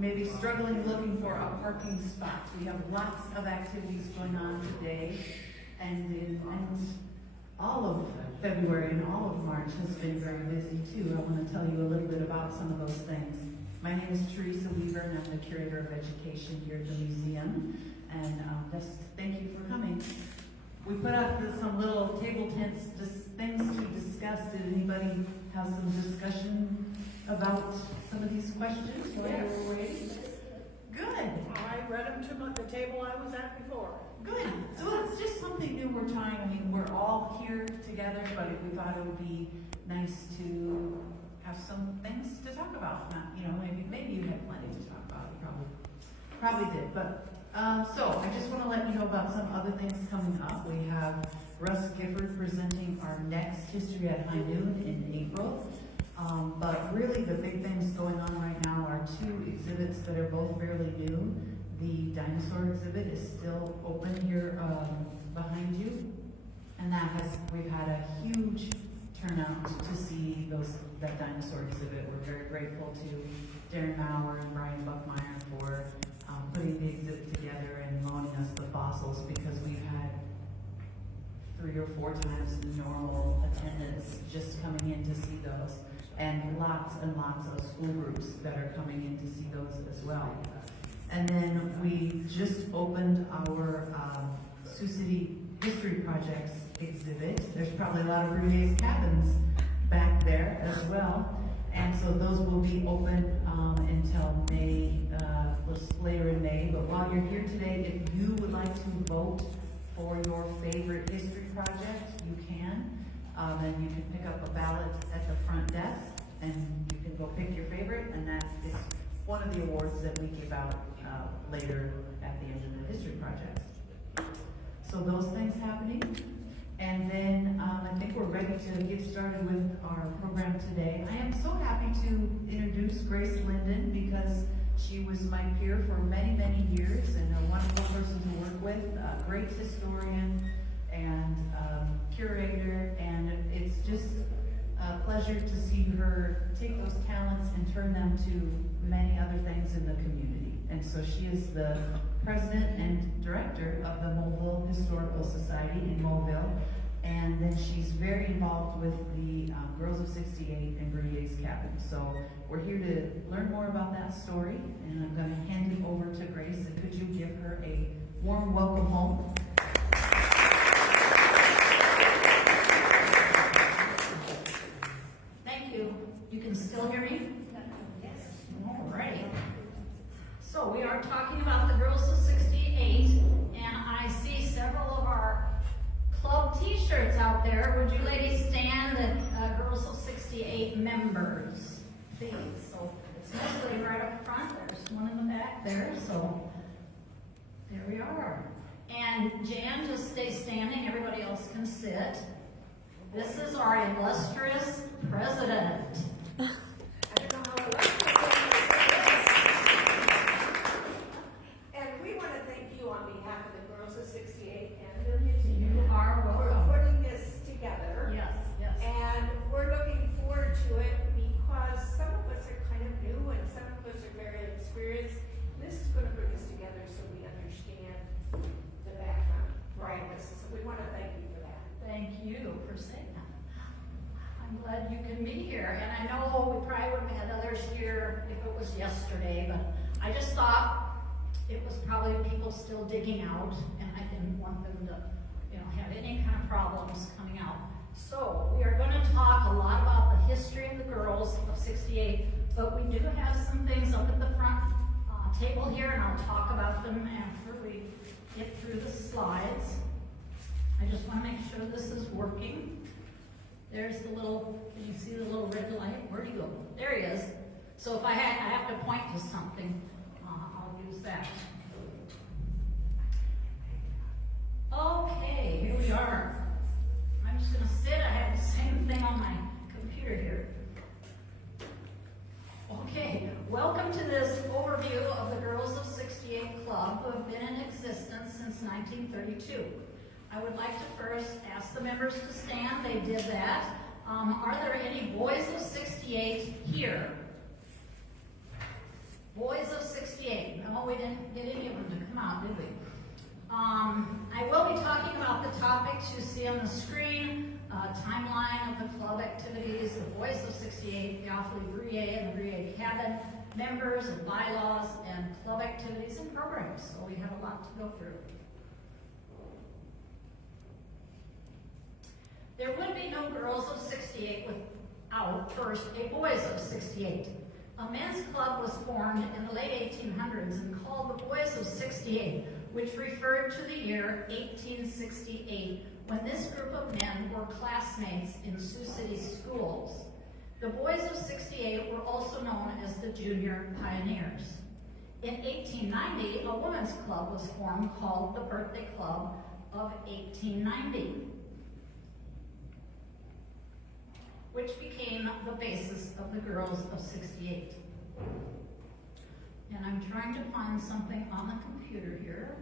maybe struggling looking for a parking spot. We have lots of activities going on today, and all of February and all of March has been very busy too. I want to tell you a little bit about some of those things. My name is Teresa Weaver, and I'm the curator of education here at the museum. And just thank you for coming. We put up some little table tents, things to discuss. Did anybody have some discussion about some of these questions while you were waiting? Good. I read them to the table I was at before. Good. So it's just something new we're trying. I mean, we're all here together, but we thought it would be nice to have some things to talk about. Not, maybe you had plenty to talk about. You probably did. But so I just want to let you know about some other things coming up. We have Russ Gifford presenting our next History at High Noon in April. But really the big things going on right now are two exhibits that are both fairly new. The dinosaur exhibit is still open here behind you. And we've had a huge turnout to see that dinosaur exhibit. We're very grateful to Darren Maurer and Brian Buckmeyer for putting the exhibit together and loaning us the fossils, because we've had 3 or 4 times the normal attendance just coming in to see those. And lots of school groups that are coming in to see those as well. And then we just opened our Sioux City History Projects exhibit. There's probably a lot of Bruguier cabins back there as well. And so those will be open until May, later in May. But while you're here today, if you would like to vote for your favorite history project, you can. And you can pick up a ballot at the front desk, and you can go pick your favorite, and that is one of the awards that we give out later at the end of the history project. So those things happening. And then I think we're ready to get started with our program today. I am so happy to introduce Grace Linden, because she was my peer for many, many years and a wonderful person to work with, a great historian and curator, and it's just a pleasure to see her take those talents and turn them to many other things in the community. And so she is the president and director of the Mobile Historical Society in Mobile, and then she's very involved with the Girls of 68 and Bruguier's Cabin. So we're here to learn more about that story, and I'm going to hand it over to Grace. And could you give her a warm welcome home? Thank you. You can still hear me? Yes. All right. So we are talking about the Girls of 68, and I see several of our club t-shirts out there. Would you ladies stand, the Girls of 68 members, please? So it's mostly right up front. There's one in the back there, so there we are. And Jan, just stay standing. Everybody else can sit. This is our illustrious president. I don't know how illustrious it is. And we want to thank you on behalf of the Girls of 68 and the museum. You are welcome. For putting this together. Yes, yes. And we're looking forward to it, because some of us are kind of new and some of us are very experienced. This is going to bring us together so we understand the background. Right. So we want to thank you for that. Thank you for saying that. I'm glad you can be here. And I know we probably would have had others here if it was yesterday, but I just thought it was probably people still digging out, and I didn't want them to, have any kind of problems coming out. So we are going to talk a lot about the history of the Girls of 68, but we do have some things up at the front table here, and I'll talk about them after we get through the slides. I just want to make sure this is working. There's the little, can you see the little red light? Where'd he go? There he is. So if I have to point to something, I'll use that. Okay, here we are. I'm just going to sit. I have the same thing on my computer here. Okay, welcome to this overview of the Girls of 68 Club, who have been in existence since 1932. I would like to first ask the members to stand. They did that. Are there any boys of 68 here? Boys of 68. No, we didn't get any of them to come out, did we? I will be talking about the topics you see on the screen, timeline of the club activities, the Boys of 68, the Bruguier and the Bruguier Cabin, members and bylaws, and club activities and programs. So we have a lot to go through. There would be no Girls of 68 without first a Boys of 68. A men's club was formed in the late 1800s and called the Boys of 68, which referred to the year 1868, when this group of men were classmates in Sioux City schools. The Boys of 68 were also known as the Junior Pioneers. In 1890, a women's club was formed called the Birthday Club of 1890, which became the basis of the Girls of 68. And I'm trying to find something on the computer here.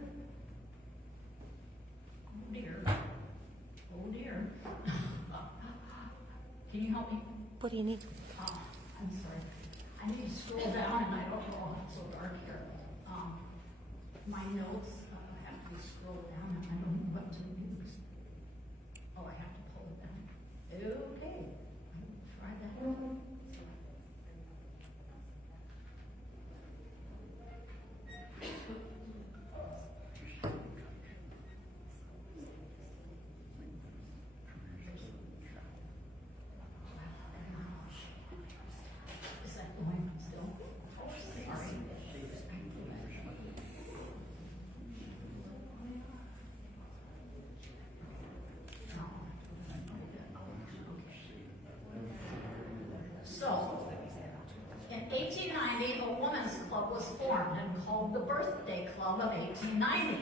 Oh dear. Oh dear. Can you help me? What do you need? I'm sorry. I need to scroll down and I don't know, it's so dark here. My notes have to be scrolled down and I don't know what to use. Oh, I have to pull it down. Okay. Try that. Is that going still? Oh, sorry. So, in 1890, a women's club was formed and called the Birthday Club of 1890,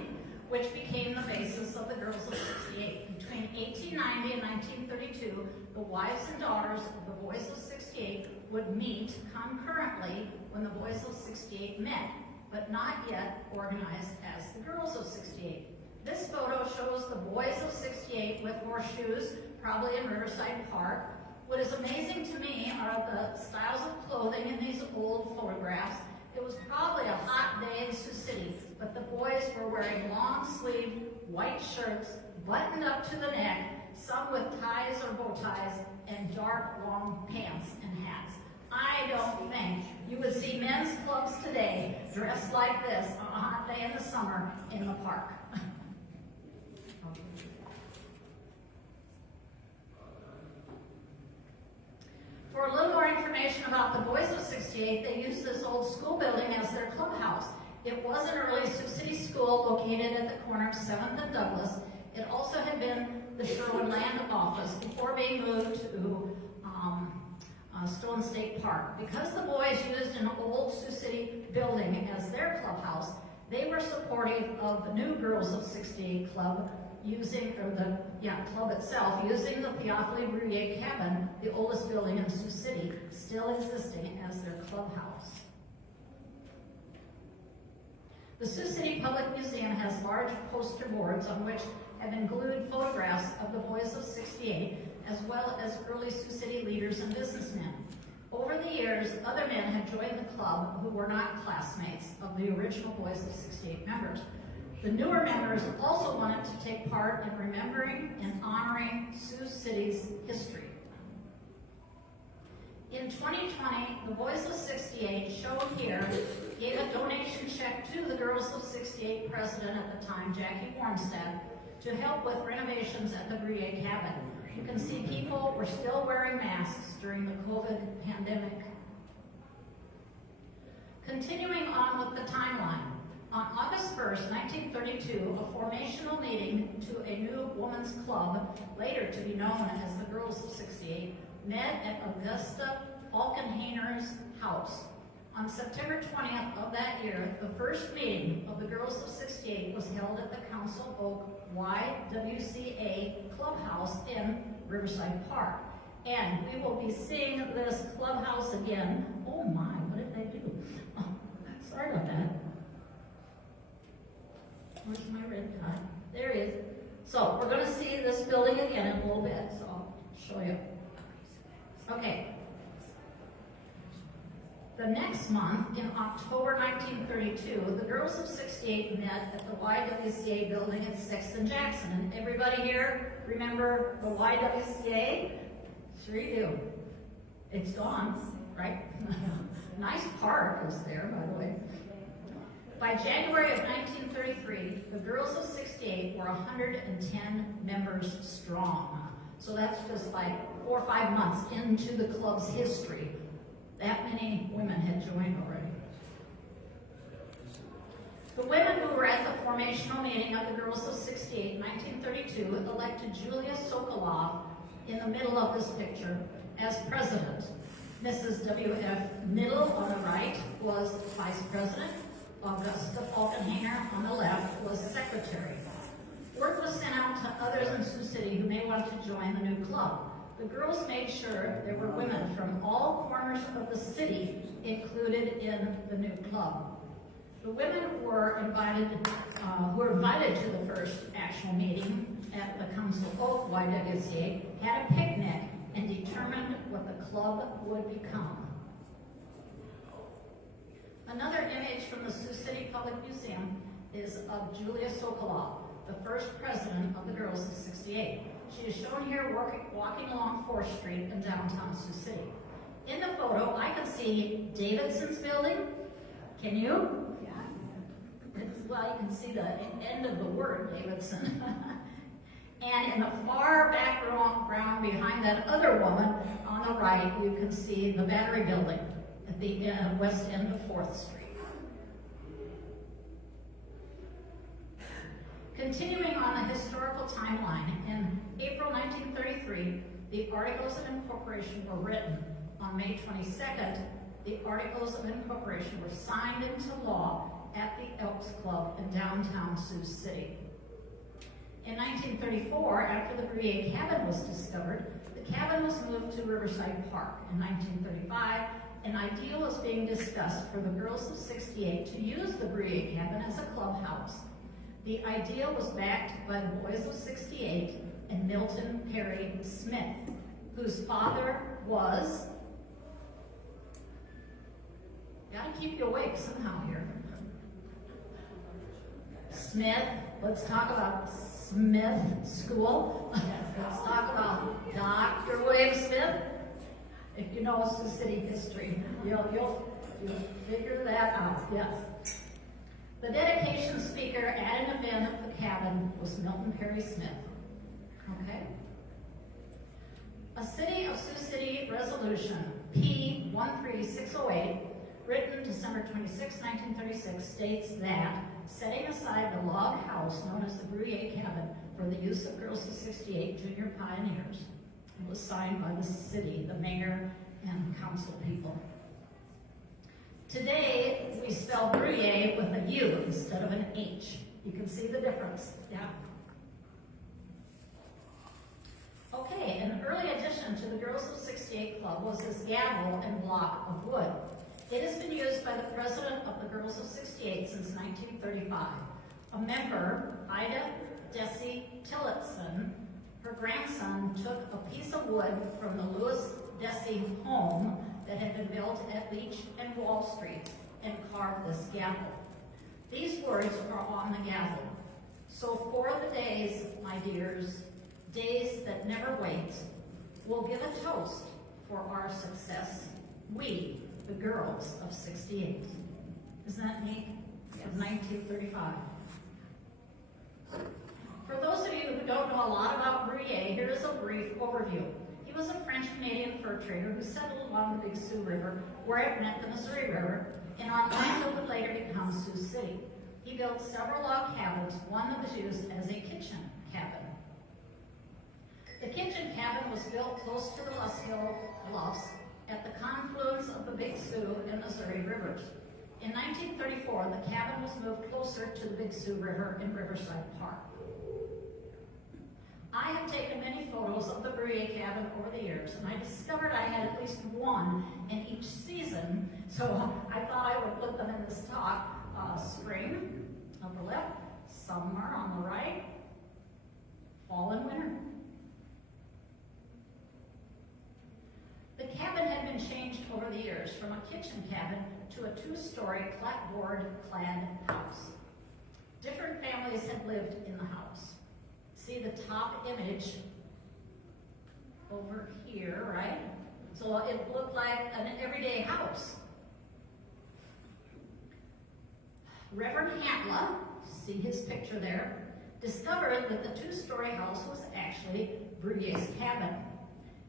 which became the basis of the Girls of 68. Between 1890 and 1932, the wives and daughters of the Boys of 68 would meet concurrently when the Boys of 68 met, but not yet organized as the Girls of 68. This photo shows the Boys of 68 with horseshoes, probably in Riverside Park. What is amazing to me are the styles of clothing in these old photographs. It was probably a hot day in Sioux City, but the boys were wearing long-sleeved white shirts, buttoned up to the neck, some with ties or bow ties, and dark, long pants and hats. I don't think you would see men's clubs today dressed like this on a hot day in the summer in the park. For a little more information about the Boys of 68, they used this old school building as their clubhouse. It was an early Sioux City school located at the corner of 7th and Douglas. It also had been the Sherwood Land Office before being moved to Stone State Park. Because the boys used an old Sioux City building as their clubhouse, they were supportive of the new Girls of 68 club, club itself, using the Bruguier Cabin, the oldest building in Sioux City, still existing as their clubhouse. The Sioux City Public Museum has large poster boards on which have been glued photographs of the Boys of 68, as well as early Sioux City leaders and businessmen. Over the years, other men have joined the club who were not classmates of the original Boys of 68 members. The newer members also wanted to take part in remembering and honoring Sioux City's history. In 2020, the Boys of 68, shown here, gave a donation check to the Girls of 68 president at the time, Jackie Warmstead, to help with renovations at the Bruguier Cabin. You can see people were still wearing masks during the COVID pandemic. Continuing on with the timeline, on August 1st, 1932, a formational meeting to a new women's club, later to be known as the Girls of 68, met at Augusta Falkenhainer's house. On September 20th of that year, the first meeting of the Girls of 68 was held at the Council Oak YWCA Clubhouse in Riverside Park. And we will be seeing this clubhouse again. Oh my, what did I do? Oh, sorry about that. Where's my red dot? There he is. So we're going to see this building again in a little bit, so I'll show you. Okay. The next month, in October 1932, the girls of 68 met at the YWCA building at 6th and Jackson. And everybody here remember the YWCA? Sure you do. It's gone, right? Nice park is there, by the way. By January of 1933, the girls of 68 were 110 members strong. So that's just like 4 or 5 months into the club's history. That many women had joined already. The women who were at the formational meeting of the girls of 68 in 1932 elected Julia Sokolov in the middle of this picture as president. Mrs. W.F. Middle on the right was vice president. Augusta Falkenhanger on the left was secretary. Word was sent out to others in Sioux City who may want to join the new club. The girls made sure there were women from all corners of the city included in the new club. The women were invited to the first actual meeting at the Council Oak YWCA, had a picnic, and determined what the club would become. Another image from the Sioux City Public Museum is of Julia Sokolov, the first president of the girls of 68. She is shown here walking along 4th Street in downtown Sioux City. In the photo, I can see Davidson's building. Can you? Yeah. Well, you can see the end of the word, Davidson. And in the far background behind that other woman on the right, you can see the Battery Building at the west end of 4th Street. Continuing on the historical timeline, in April 1933, the Articles of Incorporation were written. On May 22nd, the Articles of Incorporation were signed into law at the Elks Club in downtown Sioux City. In 1934, after the Bruguier cabin was discovered, the cabin was moved to Riverside Park. In 1935, an idea was being discussed for the girls of 68 to use the Bruguier cabin as a clubhouse. The idea was backed by the boys of 68 and Milton Perry Smith, whose father was, gotta keep you awake somehow here. Smith, let's talk about Smith School. Let's talk about Dr. William Smith. If you know Sioux City history, you'll figure that out, yes. The dedication speaker at an event at the cabin was Milton Perry Smith. Okay? A City of Sioux City Resolution P 13608, written December 26, 1936, states that setting aside the log house known as the Bruguier cabin for the use of girls of 68 junior pioneers. It was signed by the city, the mayor, and council people. Today, we spell Bruguier with a U instead of an H. You can see the difference, yeah? Okay, an early addition to the Girls of 68 Club was this gavel and block of wood. It has been used by the president of the Girls of 68 since 1935. A member, Ida Desi Tillotson, her grandson took a piece of wood from the Louis Desi home that had been built at Leach and Wall Street and carved this gavel. These words are on the gavel. So for the days, my dears, days that never wait, we'll give a toast for our success. We, the girls of 68. Isn't that neat? Yes. Of 1935. For those of you who don't know a lot about Bruguier, here is a brief overview. He was a French-Canadian fur trader who settled along the Big Sioux River, where it met the Missouri River, and on land that would later become Sioux City. He built several log cabins, one that was used as a kitchen cabin. The kitchen cabin was built close to the Lusk Hill Bluffs at the confluence of the Big Sioux and Missouri Rivers. In 1934, the cabin was moved closer to the Big Sioux River in Riverside Park. I have taken many photos of the Bruguier cabin over the years, and I discovered I had at least one in each season, so I thought I would put them in this talk. Spring, upper left, summer on the right, fall and winter. The cabin had been changed over the years from a kitchen cabin to a 2-story clapboard-clad house. Different families had lived in the house. See the top image over here, right? So it looked like an everyday house. Reverend Hantla, see his picture there, discovered that the 2-story house was actually Bruguier's cabin.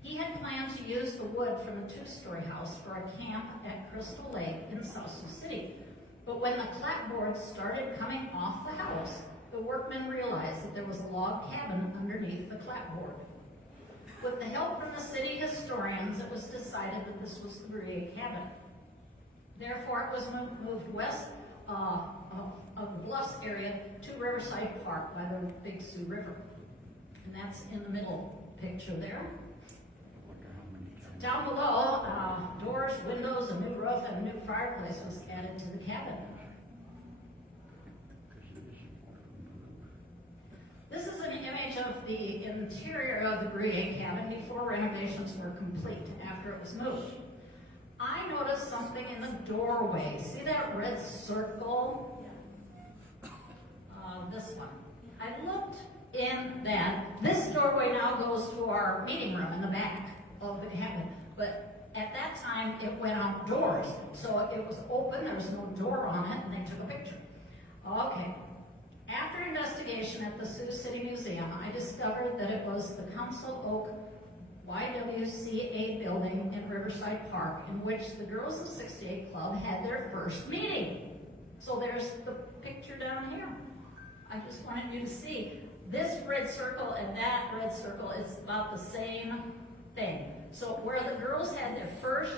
He had planned to use the wood from the 2-story house for a camp at Crystal Lake in South Sioux City. But when the clapboards started coming off the house, the workmen realized that there was a log cabin underneath the clapboard. With the help from the city historians, it was decided that this was the Bruguier cabin. Therefore, it was moved west of the Bluffs area to Riverside Park by the Big Sioux River. And that's in the middle picture there. Down below, doors, windows, a new roof, and a new fireplace was added to the cabin. This is an image of the interior of the Bruguier cabin before renovations were complete, after it was moved. I noticed something in the doorway. See that red circle? This one. I looked in that. This doorway now goes to our meeting room in the back of the cabin. But at that time, it went outdoors. So it was open, there was no door on it, and they took a picture. Okay. After investigation at the Sioux City Museum, I discovered that it was the Council Oak YWCA building in Riverside Park, in which the Girls of 68 Club had their first meeting. So there's the picture down here. I just wanted you to see this red circle and that red circle is about the same thing. So where the girls had their first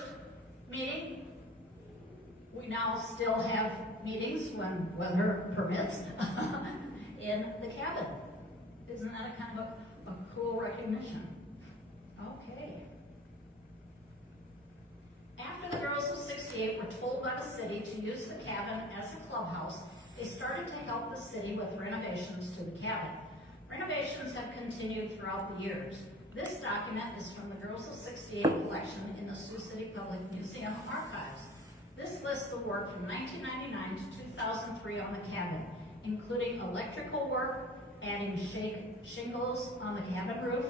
meeting, we now still have meetings when weather permits in the cabin. Isn't that a kind of a cool recognition? Okay. After the Girls of 68 were told by the city to use the cabin as a clubhouse, they started to help the city with renovations to the cabin. Renovations have continued throughout the years. This document is from the Girls of 68 collection in the Sioux City Public Museum archives. This lists the work from 1999 to 2003 on the cabin, including electrical work, adding shingles on the cabin roof,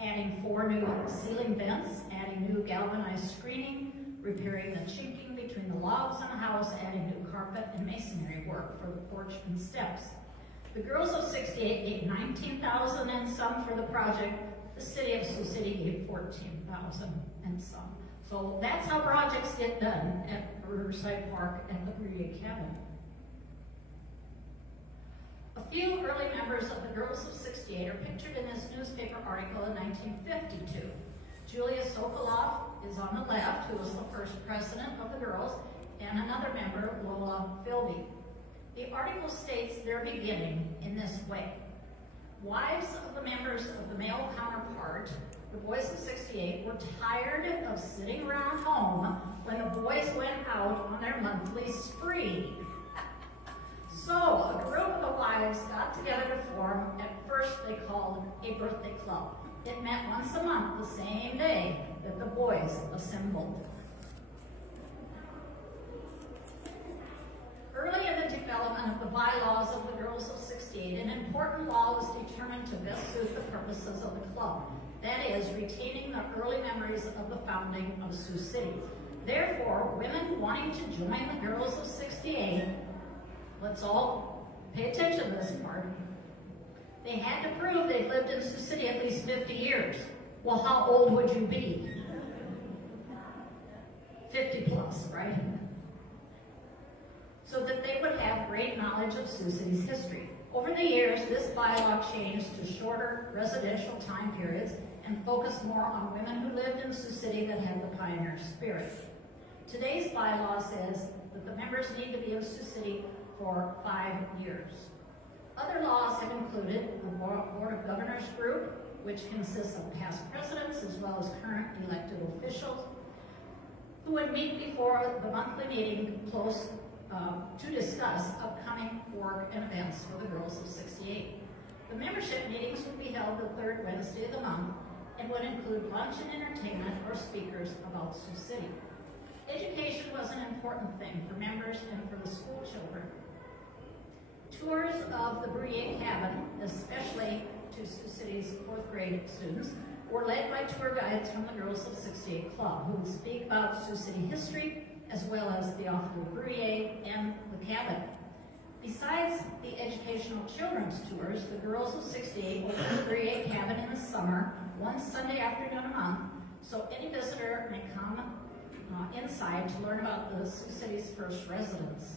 adding 4 new ceiling vents, adding new galvanized screening, repairing the chinking between the logs in the house, adding new carpet and masonry work for the porch and steps. The Girls of 68 gave $19,000 and some for the project. The city of Sioux City gave $14,000 and some. So that's how projects get done at Riverside Park and the Bruguier cabin. A few early members of the Girls of 68 are pictured in this newspaper article in 1952. Julia Sokoloff is on the left, who was the first president of the girls, and another member, Lola Philby. The article states their beginning in this way. Wives of the members of the male counterpart, the boys of 68, were tired of sitting around home when the boys went out on their monthly spree. So a group of the wives got together to form, at first they called a birthday club. It met once a month, the same day that the boys assembled. Early in the development of the bylaws of the Girls of 68, an important law was determined to best suit the purposes of the club. That is, retaining the early memories of the founding of Sioux City. Therefore, women wanting to join the Girls of 68, let's all pay attention to this part, they had to prove they'd lived in Sioux City at least 50 years. Well, how old would you be? 50 plus, right? So that they would have great knowledge of Sioux City's history. Over the years, this bylaw changed to shorter residential time periods and focused more on women who lived in Sioux City that had the pioneer spirit. Today's bylaw says that the members need to be in Sioux City for 5 years. Other laws have included the Board of Governors group, which consists of past presidents as well as current elected officials, who would meet before the monthly meeting close to discuss upcoming work and events for the Girls of 68. The membership meetings would be held the third Wednesday of the month, and would include lunch and entertainment or speakers about Sioux City. Education was an important thing for members and for the school children. Tours of the Bruguier cabin, especially to Sioux City's 4th grade students, were led by tour guides from the Girls of 68 Club, who would speak about Sioux City history, as well as the Offer of Bruguier and the cabin. Besides the educational children's tours, the Girls of 68 opened the Bruguier cabin in the summer, one Sunday afternoon a month, so any visitor may come inside to learn about the Sioux City's first residents.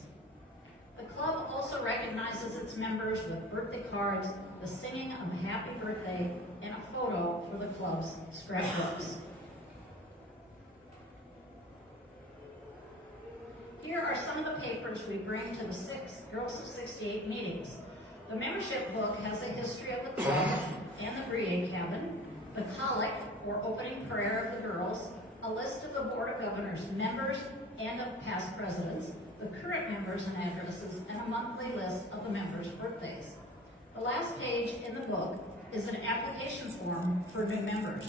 The club also recognizes its members with birthday cards, the singing of a happy birthday, and a photo for the club's scrapbooks. Here are some of the papers we bring to the Girls of 68 meetings. The membership book has a history of the club and the Bruguier cabin, the collect, or opening prayer of the girls, a list of the Board of Governors members and of past presidents, the current members and addresses, and a monthly list of the members' birthdays. The last page in the book is an application form for new members.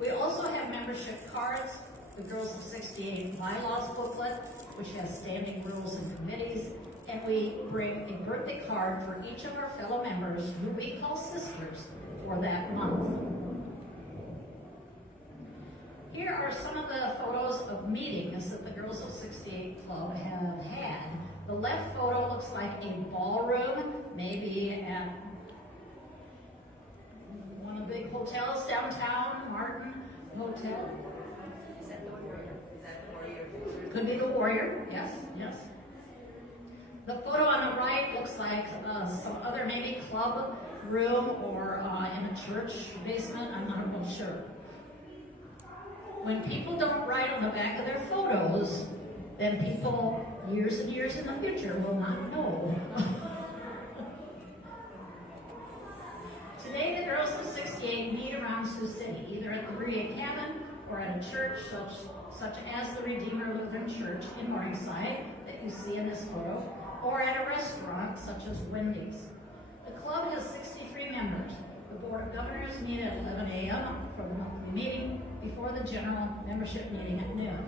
We also have membership cards, the Girls of 68 bylaws booklet, which has standing rules and committees, and we bring a birthday card for each of our fellow members, who we call sisters, for that month. Here are some of the photos of meetings that the Girls of 68 Club have had. The left photo looks like a ballroom, maybe at one of the big hotels downtown, Martin Hotel. Is that the Warrior? Is that the Warrior? Could be the Warrior, yes, yes. The photo on the right looks like some other maybe club room or in a church basement, I'm not real sure. When people don't write on the back of their photos, then people years and years in the future will not know. Today, the Girls of 68 meet around Sioux City, either at the Bruguier cabin or at a church such as the Redeemer Lutheran Church in Morningside that you see in this photo, or at a restaurant such as Wendy's. The club has 63 members. The Board of Governors meet at 11 a.m. for the monthly meeting before the general membership meeting at noon.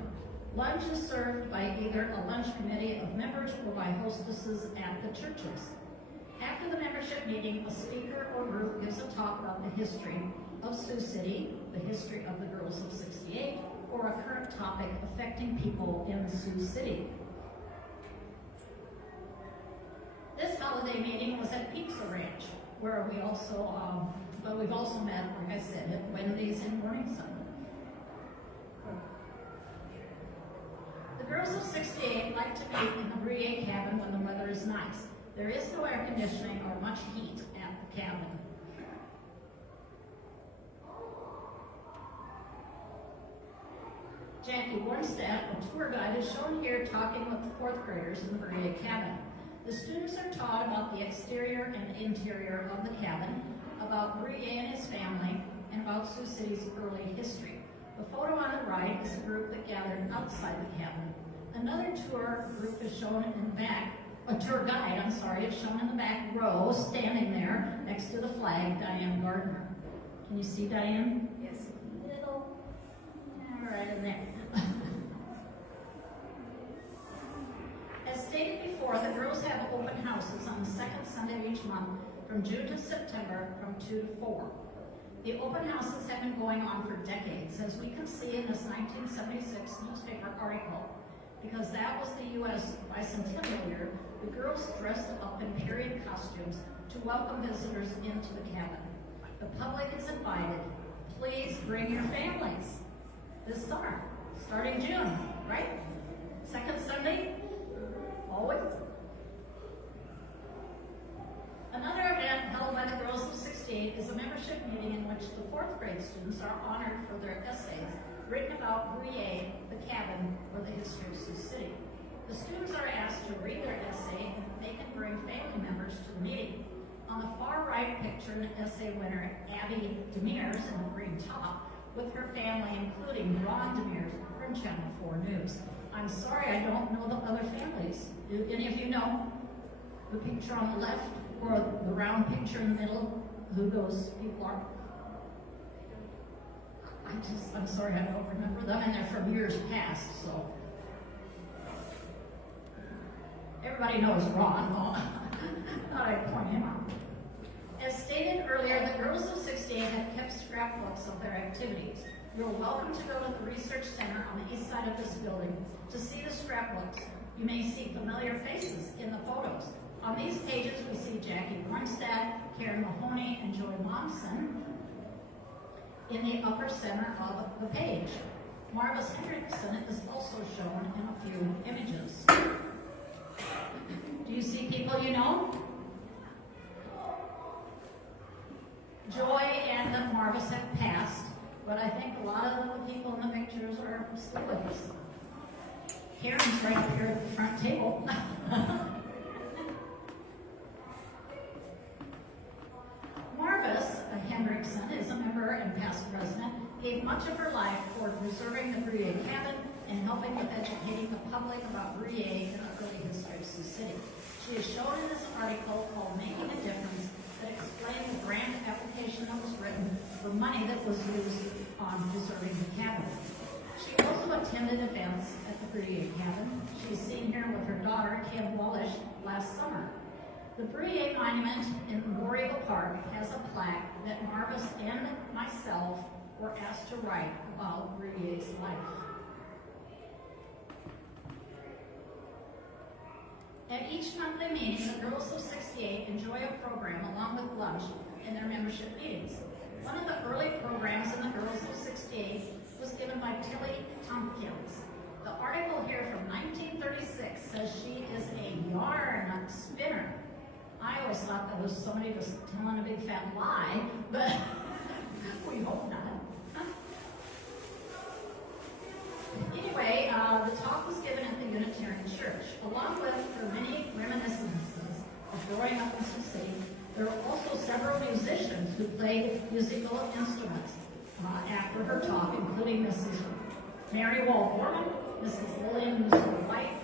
Lunch is served by either a lunch committee of members or by hostesses at the churches. After the membership meeting, a speaker or group gives a talk about the history of Sioux City, the history of the Girls of 68, or a current topic affecting people in Sioux City. This holiday meeting was at Pizza Ranch, where we also, we've also met, like I said, at Wendy's in Morningside. The Girls of 68 like to meet in the Bruguier cabin when the weather is nice. There is no air conditioning or much heat at the cabin. Jackie Warnstedt, a tour guide, is shown here talking with the 4th graders in the Bruguier cabin. The students are taught about the exterior and interior of the cabin, about Bruguier and his family, and about Sioux City's early history. The photo on the right is a group that gathered outside the cabin. Another tour group is shown in the back, a tour guide, I'm sorry, is shown in the back row, standing there next to the flag, Diane Gardner. Can you see Diane? Yes. Little, right in there. As stated before, the girls have open houses on the second Sunday of each month from June to September from 2 to 4. The open houses have been going on for decades, as we can see in this 1976 newspaper article. Because that was the U.S. bicentennial year, the girls dressed up in period costumes to welcome visitors into the cabin. The public is invited. Please bring your families this summer, starting June, right? Second Sunday, always. Another event held by the Girls of 68 is a membership meeting in which the 4th grade students are honored for their essays written about Bruguier, the cabin, or the history of Sioux City. The students are asked to read their essay and they can bring family members to the meeting. On the far right picture, an essay winner, Abby Demers, in the green top, with her family, including Ron Demers from Channel 4 News. I'm sorry, I don't know the other families. Do any of you know the picture on the left or the round picture in the middle, who those people are? I'm sorry, I don't remember them, and they're from years past, so. Everybody knows Ron, thought I'd point him out. As stated earlier, the Girls of 68 have kept scrapbooks of their activities. You're welcome to go to the Research Center on the east side of this building to see the scrapbooks. You may see familiar faces in the photos. On these pages, we see Jackie Bornstad, Karen Mahoney, and Joy Momsen in the upper center of the page. Marvis Hendrickson is also shown in a few images. Do you see people you know? Joy and Marvis have passed, but I think a lot of the people in the pictures are still with us. Karen's right here at the front table. Marvis Hendrickson is a member and past president, gave much of her life toward preserving the Bruguier cabin and helping with educating the public about Bruguier and the early history of Sioux City. She is shown in this article called Making a Difference that explained the grant application that was written for money that was used on preserving the cabin. She also attended events at the Bruguier cabin. She is seen here with her daughter, Kim Wallish, last summer. The Bruguier Monument in War Eagle Park has a plaque that Marvis and myself were asked to write about Bruguier's life. At each monthly meeting, the Girls of 68 enjoy a program along with lunch in their membership meetings. One of the early programs in the Girls of 68 was given by Tilly Tompkins. The article here from 1936 says she is a yarn spinner. I always thought that was somebody just telling a big fat lie, but we hope not. Anyway, the talk was given at the Unitarian Church. Along with her many reminiscences of growing up in Sioux City, there were also several musicians who played musical instruments after her talk, including Mrs. Mary Wall-Gorman, Mrs. Lillian White.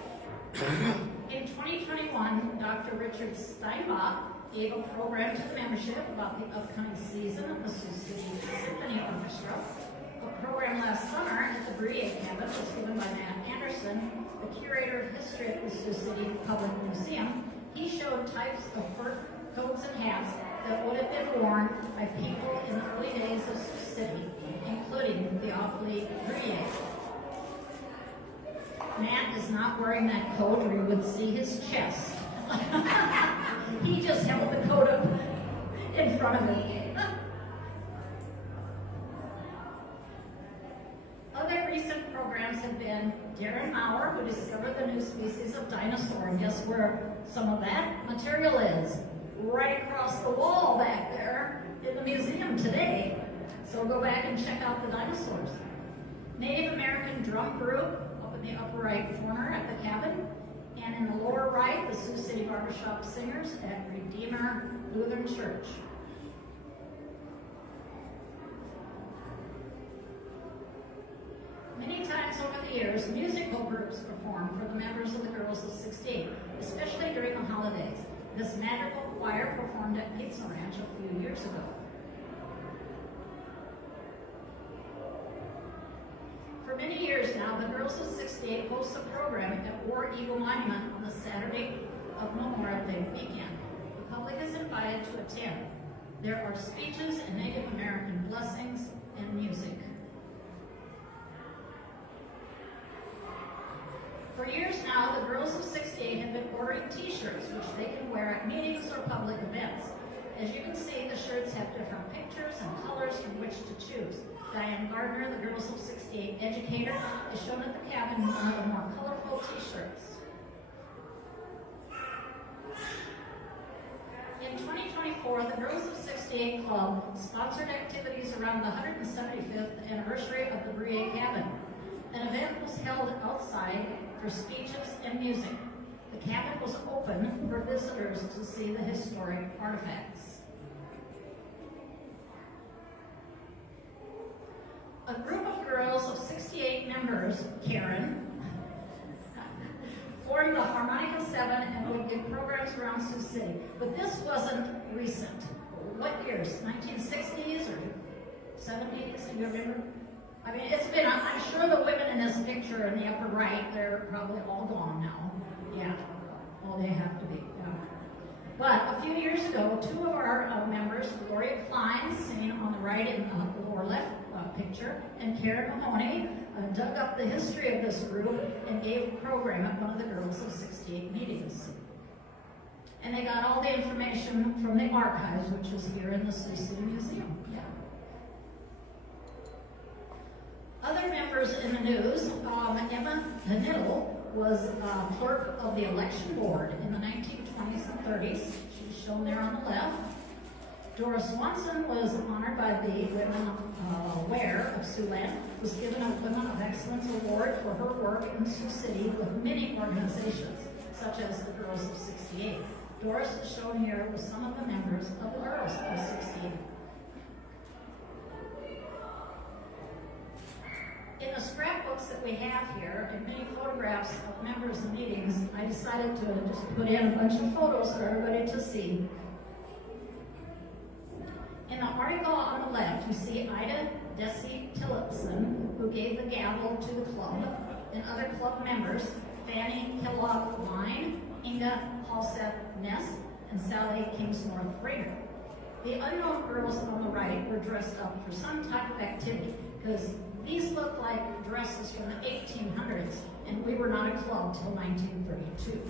In 2021, Dr. Richard Steinbach gave a program to the membership about the upcoming season of the Sioux City Symphony Orchestra. A program last summer at the Bruguier campus was given by Matt Anderson, the curator of history at the Sioux City Public Museum. He showed types of fur coats and hats that would have been worn by people in the early days of Sioux City, including the off-lead Bruguier. Matt is not wearing that coat or you would see his chest. He just held the coat up in front of me. Other recent programs have been Darren Maurer, who discovered the new species of dinosaur, and guess where some of that material is? Right across the wall back there in the museum today. So go back and check out the dinosaurs. Native American drum group up in the upper right corner at the cabin, and in the lower right, the Sioux City Barbershop Singers at Redeemer Lutheran Church. Many times over the years, musical groups perform for the members of the Girls of 68, especially during the holidays. This magical choir performed at Pizza Ranch a few years ago. For many years now, the Girls of 68 hosts a program at War Eagle Monument on the Saturday of Memorial Day weekend. The public is invited to attend. There are speeches and Native American blessings and music. For years now, the Girls of 68 have been ordering t-shirts, which they can wear at meetings or public events. As you can see, the shirts have different pictures and colors from which to choose. Diane Gardner, the Girls of 68 educator, is shown at the cabin with one of the more colorful t-shirts. In 2024, the Girls of 68 Club sponsored activities around the 175th anniversary of the Bruguier cabin. An event was held outside for speeches and music. The cabin was open for visitors to see the historic artifacts. A group of girls of 68 members, Karen, formed the Harmonica 7 and would give programs around Sioux City. But this wasn't recent. What years? 1960s or 70s? Do you remember? I mean, it's been, I'm sure the women in this picture in the upper right, they're probably all gone now. Yeah, well, they have to be, yeah. But a few years ago, two of our members, Gloria Klein, sitting on the right in the lower left picture, and Karen Mahoney, dug up the history of this group and gave a program at one of the Girls of 68 meetings. And they got all the information from the archives, which is here in the Sioux City Museum. Yeah. Other members in the news, Emma Haniddle was clerk of the election board in the 1920s and 30s. She's shown there on the left. Doris Swanson was honored by the Women Ware of Siouxland, was given a Women of Excellence Award for her work in Sioux City with many organizations, such as the Girls of 68. Doris is shown here with some of the members of the Girls of 68. In the scrapbooks that we have here, and many photographs of members of meetings, I decided to just put in a bunch of photos for everybody to see. In the article on the left, you see Ida Desi Tillotson, who gave the gavel to the club, and other club members, Fanny Kellogg Line, Inga Halseth Ness, and Sally Kingsnorth Rader. The unknown girls on the right were dressed up for some type of activity, because these look like dresses from the 1800s, and we were not a club till 1932.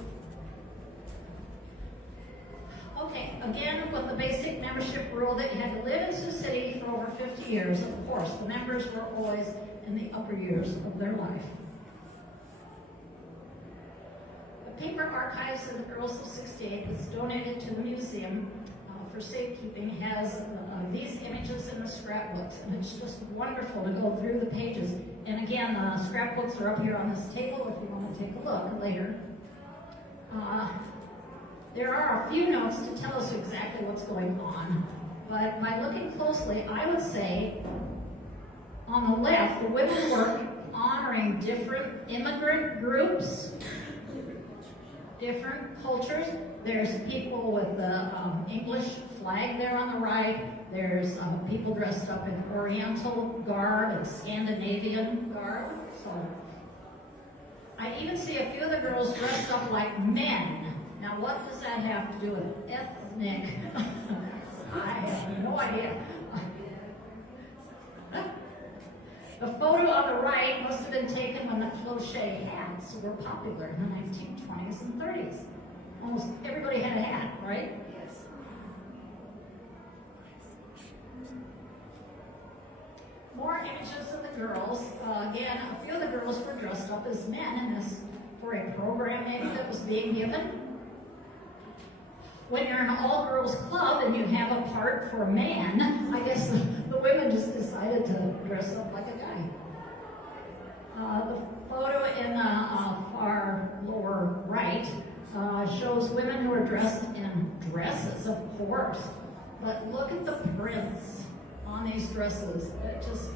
Okay, again, with the basic membership rule that you had to live in Sioux City for over 50 years, of course, the members were always in the upper years of their life. The paper archives of the Girls of 68 that's donated to the museum for safekeeping has these images in the scrapbooks, and it's just wonderful to go through the pages. And again, the scrapbooks are up here on this table if you want to take a look later. There are a few notes to tell us exactly what's going on, but by looking closely, I would say on the left, the women were honoring different immigrant groups, different cultures. There's people with the English flag there on the right. There's people dressed up in Oriental garb and Scandinavian garb. So I even see a few of the girls dressed up like men. Now, what does that have to do with ethnic? I have no idea. The photo on the right must have been taken when the cloche hats were popular in the 1920s and 30s. Almost everybody had a hat, right? Yes. More images of the girls. Again, a few of the girls were dressed up as men in this for a program maybe that was being given. When you're an all-girls club and you have a part for a man, I guess the women just decided to dress up like a guy. The photo in the far lower right shows women who are dressed in dresses, of course. But look at the prints on these dresses. It just,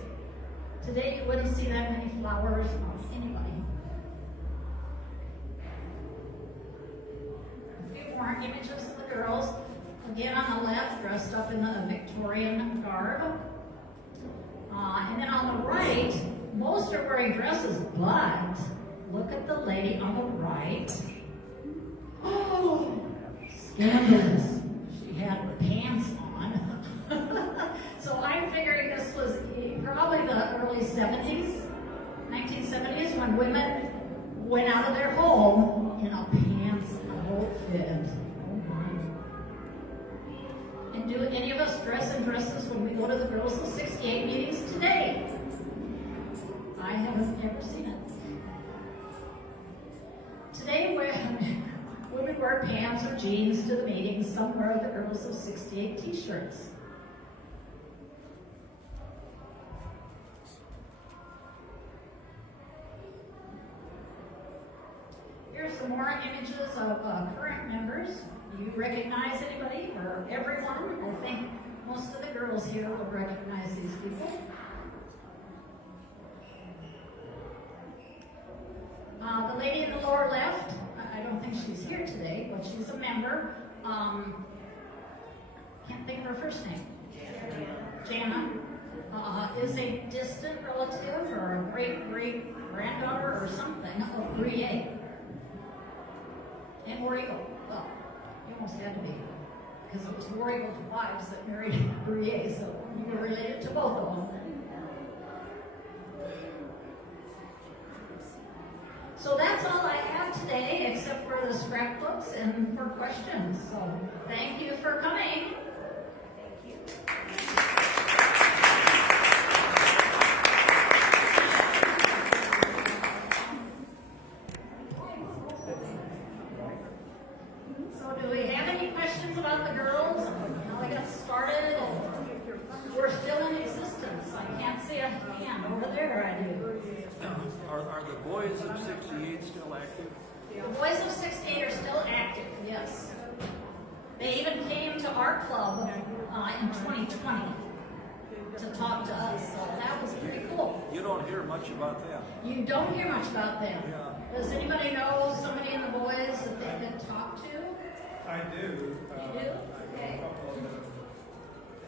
today you wouldn't see that many flowers on anybody. More images of the girls, again on the left, dressed up in the Victorian garb. And then on the right, most are wearing dresses, but look at the lady on the right. Oh, scandalous. She had her pants on. So I'm figuring this was probably the early 70s, 1970s, when women went out of their home in a pants outfit. Oh my. And do any of us dress in dresses when we go to the Girls of 68 meetings today? I haven't ever seen it. Today, women wear pants or jeans to the meetings. Some wear the Girls of 68 t-shirts. Here's some more images of current members. Do you recognize anybody or everyone? I think most of the girls here will recognize these people. The lady in the lower left, I don't think she's here today, but she's a member. Can't think of her first name. Jana. is a distant relative or a great-great-granddaughter or something of Bruguier. And War Eagle. Well, you almost had to be, because it was War Eagle's wives that married Bruguier, so you were related to both of them. So that's all I have today, except for the scrapbooks and for questions. So thank you for coming. Thank you. So do we have any questions about the girls? How they got started? We're still in existence. I can't see a hand over there. I do. Are the boys of 68 still active? The boys of 68 are still active, yes. They even came to our club in 2020 to talk to us, so that was pretty cool. You don't hear much about them. You don't hear much about them. Yeah. Does anybody know somebody in the boys that they can talk to? I do. You do? I know Okay. a couple of them,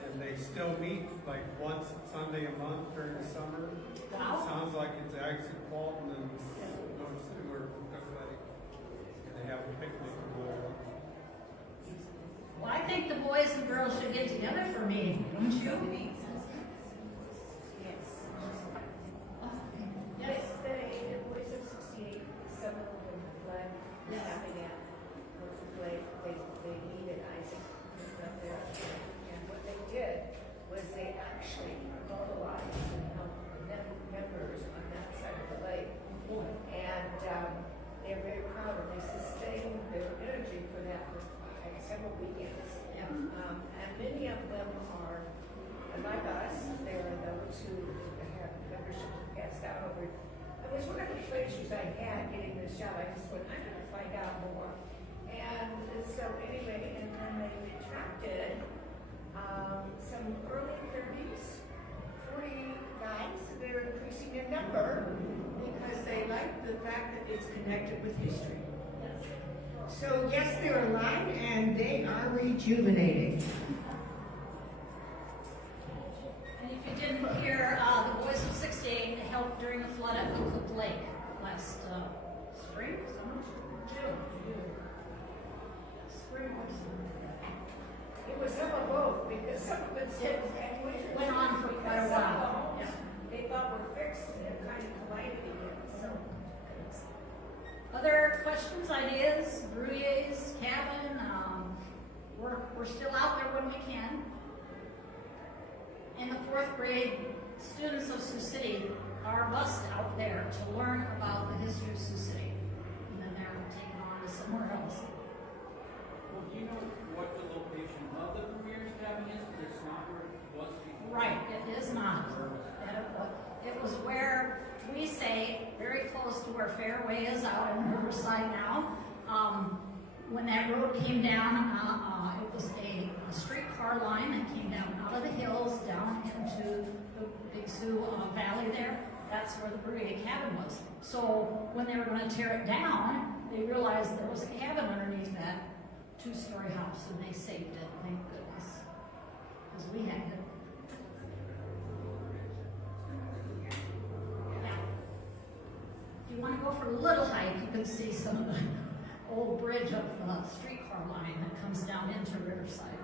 and they still meet like once Sunday a month during the summer. Wow. Sounds like it's actually Walton and North Stewart Athletic, and they have a picnic and all. Well, I think the boys and girls should get together for a meeting, don't you? Yes. Yes. The boys of 68, some of them fled, Yes. having at they needed Isaac up there. And what they did was they actually mobilized and helped members on that side of the lake. And they're very proud, and they sustained their energy for that for several weekends. Yeah. And many of them are, like us, there are those who have membership passed out over. It was one of the pleasures I had getting this job. I just went, I'm going to find out more. And so anyway, and then they attracted some early 30s, 40 guys. They're increasing in number because they like the fact that it's connected with history. So yes, they're alive and they are rejuvenating. And if you didn't hear, the Boys of 68 helped during the flood at Cook Lake last spring, summer, June. Spring or summer. It was some of both because some of it said Went on for quite a while. Yeah. They thought were fixed and kind of collided again. So Other questions, ideas, Bruguier's cabin, we're still out there when we can. In the 4th grade, students of Sioux City are bussed out there to learn about the history of Sioux City. And then they're taken on to somewhere else. Well, do you know what the location of the Bruguier's cabin is? Because it's not where it was before. Right, it is not. It was where we say, very close to where Fairway is out in Riverside now. When that road came down, it was a streetcar line that came down out of the hills, down into the Big Sioux Valley there. That's where the Bruguier cabin was. So when they were going to tear it down, they realized there was a cabin underneath that 2-story house, and they saved it, thank goodness. Because we had it. Yeah. If you want to go for a little hike, you can see some of the old bridge of the streetcar line that comes down into Riverside.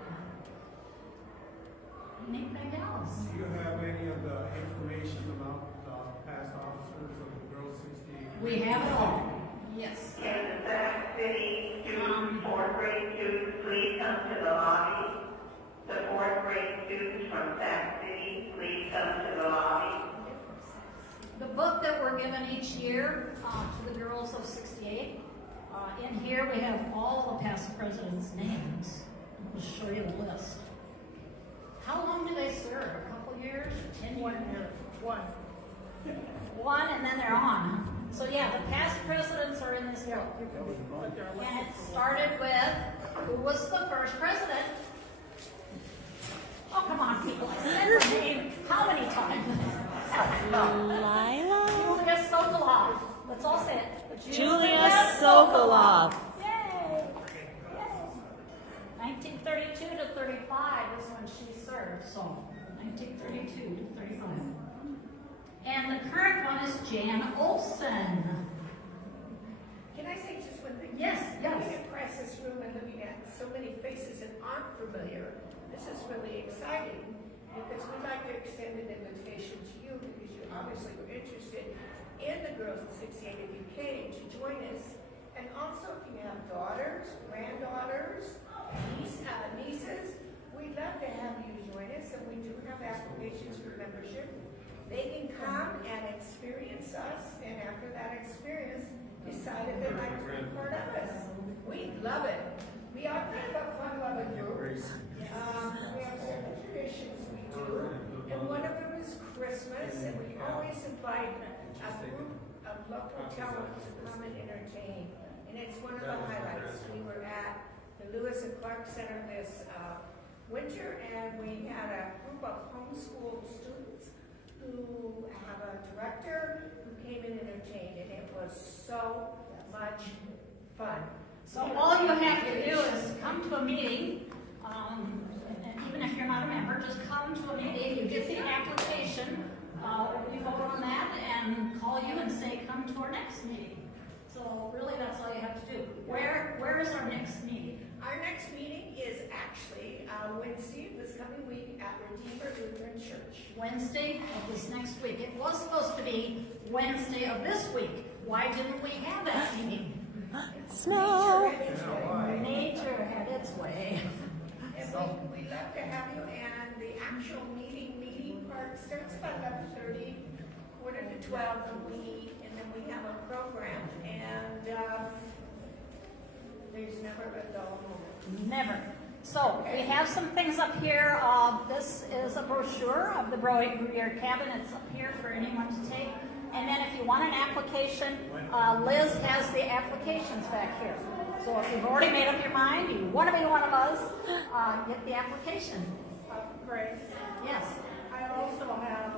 Anything else? Do you have any of the information about past officers of the Girls 68? We have it all. Yes. Can the Sac City students, 4th grade students, please come to the lobby? The 4th grade students from Sac City, please come to the lobby. The book that we're given each year to the girls of 68, in here we have all the past presidents' names. I'll show you the list. How long do they serve? A couple years? 10 years? 1 year. One. One, and then they're on. So yeah, the past presidents are in this book. But they're elected And it for started with, who was the first president? Oh, come on, people. I said her name how many times? Lila? Julia Sokolov. Let's all say it. Julia Sokolov. Yay! Yay! 1932 to 35 is when she served, so I take 32 to 35. And the current one is Jan Olson. Can I say just one thing? Yes, yes. Looking across this room and looking at so many faces that aren't familiar, this is really exciting because we'd like to extend an invitation to you because you obviously were interested in the Girls of 68 if you came to join us. And also if you have daughters, granddaughters, nieces, we'd love to have you join us, and we do have applications for membership. They can come and experience us, and after that experience, decide if they'd like to be part of us. We love it. We are kind of a fun-loving group. We have certain traditions we do, and one of them is Christmas, and we always invite a group of local talent to come and entertain, and it's one of the highlights. We were at the Lewis and Clark Center this winter, and we had a group of homeschool students who have a director who came in and entertained, and it was so much fun. So all you have to do is come to a meeting, and even if you're not a member, just come to a meeting, you get the application, we vote on that, and call you and say, come to our next meeting. So really, that's all you have to do. Where is our next meeting? Our next meeting is actually Wednesday, this coming week, at Redeemer Lutheran Church. Wednesday of this next week. It was supposed to be Wednesday of this week. Why didn't we have that meeting? Snow. Nature had its way. And we'd love to have you, and the actual meeting part starts about 11:30, quarter to 12, and then we have a program, and there's never a dull moment. Never. So we have some things up here. This is a brochure of the War Eagle and Bruguier cabin. It's up here for anyone to take. And then if you want an application, Liz has the applications back here. So if you've already made up your mind, you want to be one of us, get the application. Grace, Yes. I also have